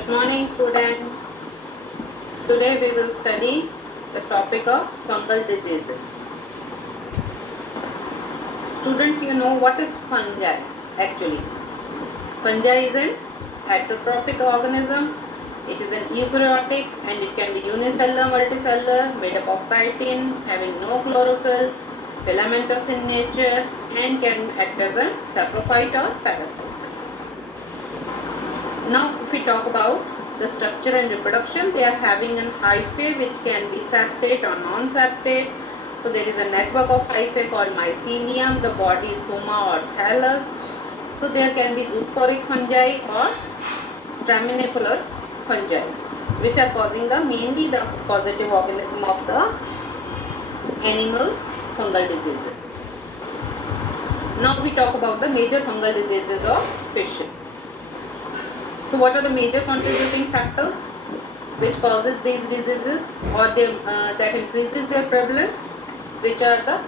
Good morning, students. Today we will study the topic of fungal diseases. Students, you know what is fungi actually? Fungi is an heterotrophic organism. It is an eukaryotic and it can be unicellular, multicellular, made up of chitin, having no chlorophyll, filamentous in nature, and can act as a saprophyte or parasite. Now, if we talk about the structure and reproduction, they are having an hyphae which can be saptate or non-saptate. So there is a network of hyphae called mycelium. The body is soma or thallus. So there can be zoosporic fungi or straminiferous fungi, which are causing mainly the causative organism of the animal fungal diseases. Now we talk about the major fungal diseases of fishes. So what are the major contributing factors which causes these diseases or that increases their prevalence? Which are the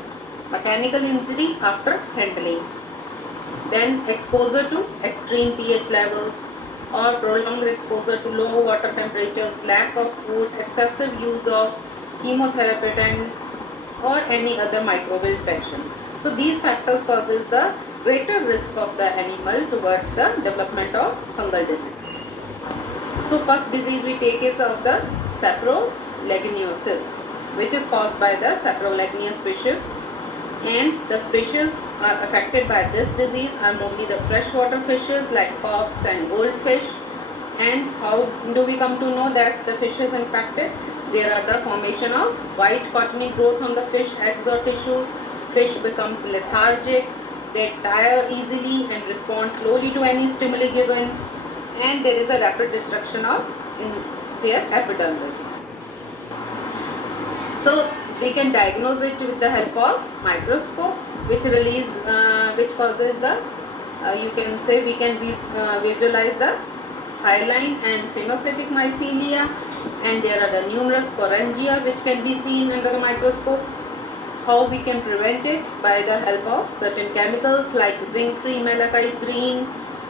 mechanical injury after handling, then exposure to extreme pH levels or prolonged exposure to low water temperatures, lack of food, excessive use of chemotherapy or any other microbial infection. So these factors causes the greater risk of the animal towards the development of fungal disease. So first disease we take is of the saprolegnosis, which is caused by the saprolegnious species, and the species are affected by this disease are mostly the freshwater fishes like carps and goldfish. And how do we come to know that the fish is infected? There are the formation of white cottony growth on the fish eggs or tissues. Fish becomes lethargic, they tire easily and respond slowly to any stimuli given, and there is a rapid destruction of their epidermis. So we can diagnose it with the help of microscope, which causes the you can say we can visualize the hyaline and stenocytic mycelia, and there are the numerous sporangia which can be seen under the microscope. How we can prevent it? By the help of certain chemicals like zinc-free malachite green,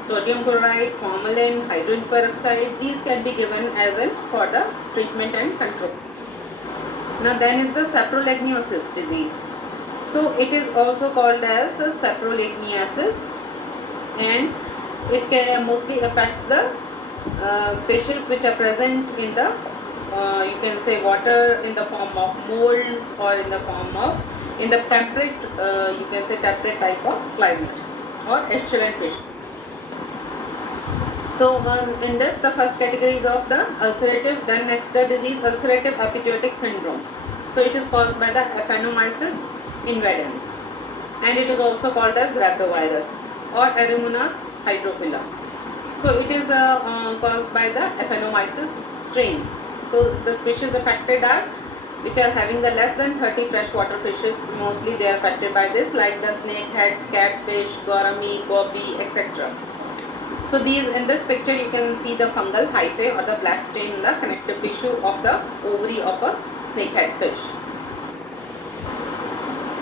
sodium chloride, formalin, hydrogen peroxide. These can be given as for the treatment and control. Now then is the saprolegnosis disease. So it is also called as saprolegniasis, and it can mostly affect the fishes which are present in the you can say water in the form of molds or in the form of in the temperate you can say temperate type of climate or estuarine fish. So in this the first category is of the ulcerative, then next the disease ulcerative epizotic syndrome. So it is caused by the Aphanomyces invadens, and it is also called as Rhabdovirus or Eromonas hydrophila. So it is caused by the Aphanomyces strain. So the species affected are which are having the less than 30 freshwater fishes. Mostly they are affected by this, like the snakeheads, catfish, gourami, goby, etc. So these in this picture you can see the fungal hyphae or the black stain in the connective tissue of the ovary of a snakehead fish.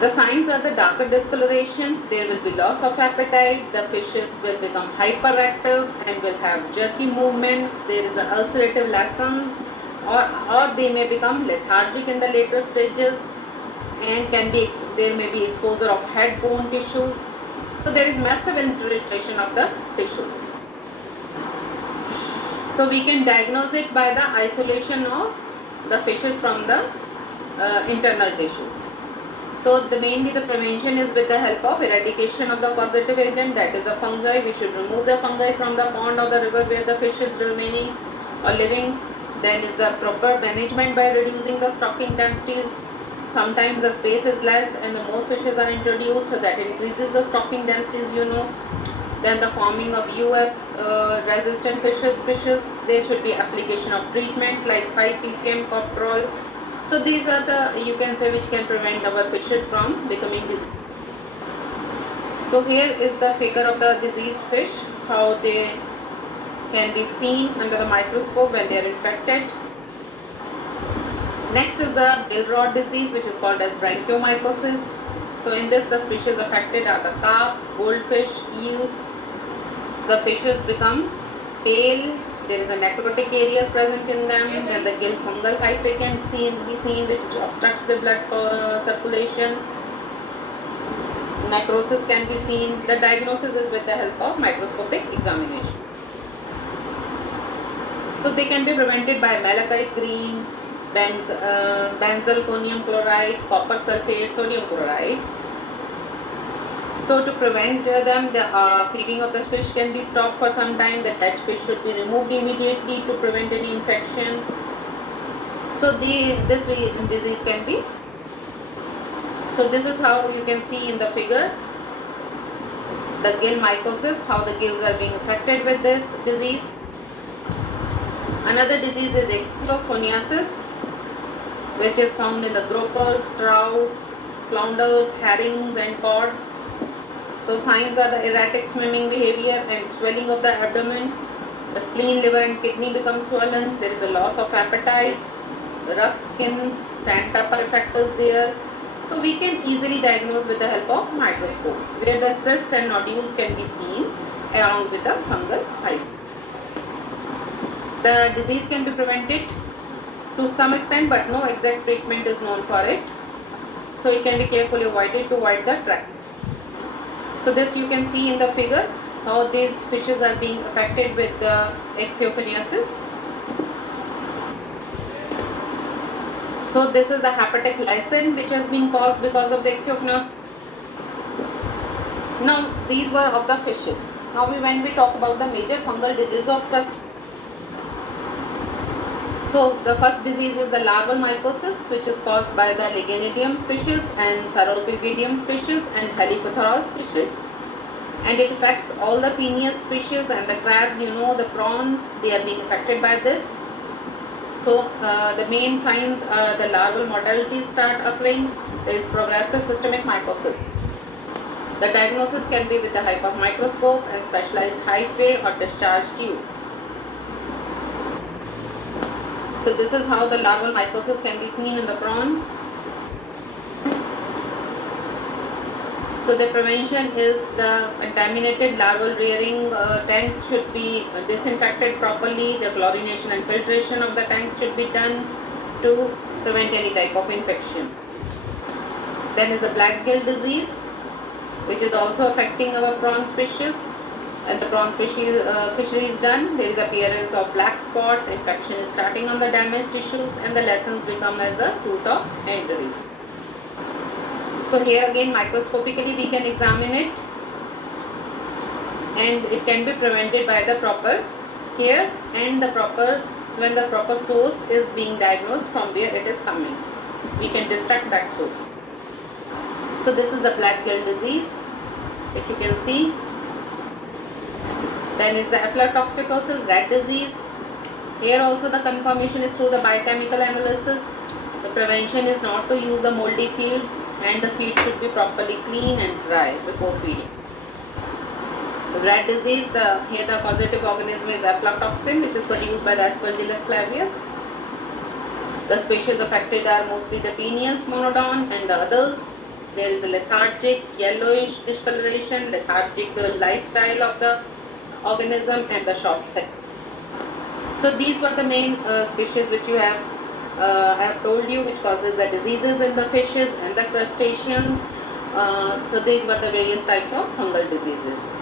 The signs are the darker discoloration, there will be loss of appetite, the fishes will become hyperactive and will have jerky movements, there is an ulcerative laceration, or they may become lethargic in the later stages, and there may be exposure of head bone tissues. So there is massive infiltration of the tissues. So we can diagnose it by the isolation of the fishes from the internal tissues. So mainly the prevention is with the help of eradication of the causative agent, that is the fungi. We should remove the fungi from the pond or the river where the fish is remaining or living. Then is the proper management by reducing the stocking densities. Sometimes the space is less and the more fishes are introduced, so that increases the stocking densities, Then the forming of UF resistant fishes, there should be application of treatments like 5-PCM, Coprol. So these are the, you can say, which can prevent our fishes from becoming diseased. So here is the figure of the diseased fish, how they can be seen under the microscope when they are infected. Next is the gill rot disease, which is called as branchiomycosis. So in this the species affected are the carp, goldfish, eels. The fishes become pale, there is a necrotic area present in them, then the gill fungal hyphae can be seen, which obstructs the blood circulation. Necrosis can be seen. The diagnosis is with the help of microscopic examination. So they can be prevented by malachite green, benzalkonium chloride, copper sulfate, sodium chloride. So to prevent them, the feeding of the fish can be stopped for some time. The dead fish should be removed immediately to prevent any infection. So this disease can be. So this is how you can see in the figure the gill mycosis, how the gills are being affected with this disease. Another disease is ichthyofoniasis, which is found in the gropers, trouts, flounders, herrings and cod. So signs are the erratic swimming behavior and swelling of the abdomen. The spleen, liver and kidney become swollen. There is a loss of appetite, rough skin, sandpaper effect is there. So we can easily diagnose with the help of microscope, where the cysts and nodules can be seen along with the fungal hyphae. The disease can be prevented to some extent, but no exact treatment is known for it. So it can be carefully avoided to avoid the track. So this you can see in the figure how these fishes are being affected with the ichthyofoniasis. So this is the hepatic lysin which has been caused because of the ichthyofoniasis. Now these were of the fishes. Now when we talk about the major fungal disease of crustaceans. So the first disease is the larval mycosis, which is caused by the Liganidium species and Sauropogidium species and Helicothorus species, and it affects all the Penaeus species and the crabs, the prawns, they are being affected by this. So the main signs are the larval mortality start occurring. There is progressive systemic mycosis. The diagnosis can be with the help of microscope and specialized hyphae or discharge tubes. So this is how the larval mycosis can be seen in the prawn. So the prevention is the contaminated larval rearing tanks should be disinfected properly. The chlorination and filtration of the tanks should be done to prevent any type of infection. Then is the black gill disease, which is also affecting our prawn species. And the prawn fishery is done, there is appearance of black spots, infection is starting on the damaged tissues, and the lessons become as a route of entry. So here again microscopically we can examine it, and it can be prevented by the proper care and when the proper source is being diagnosed from where it is coming. We can distract that source. So this is the black gill disease, if you can see. Then is the aflatoxitosis, rat disease. Here also the confirmation is through the biochemical analysis. The prevention is not to use the moldy feed, and the feed should be properly clean and dry before feeding. The rat disease, here the positive organism is aflatoxin, which is produced by the Aspergillus flavius. The species affected are mostly the Penaeus monodon and the others. There is a lethargic, yellowish discoloration, lethargic lifestyle of the organism, and the short set. So these were the main species which I have told you, which causes the diseases in the fishes and the crustaceans. So these were the various types of fungal diseases.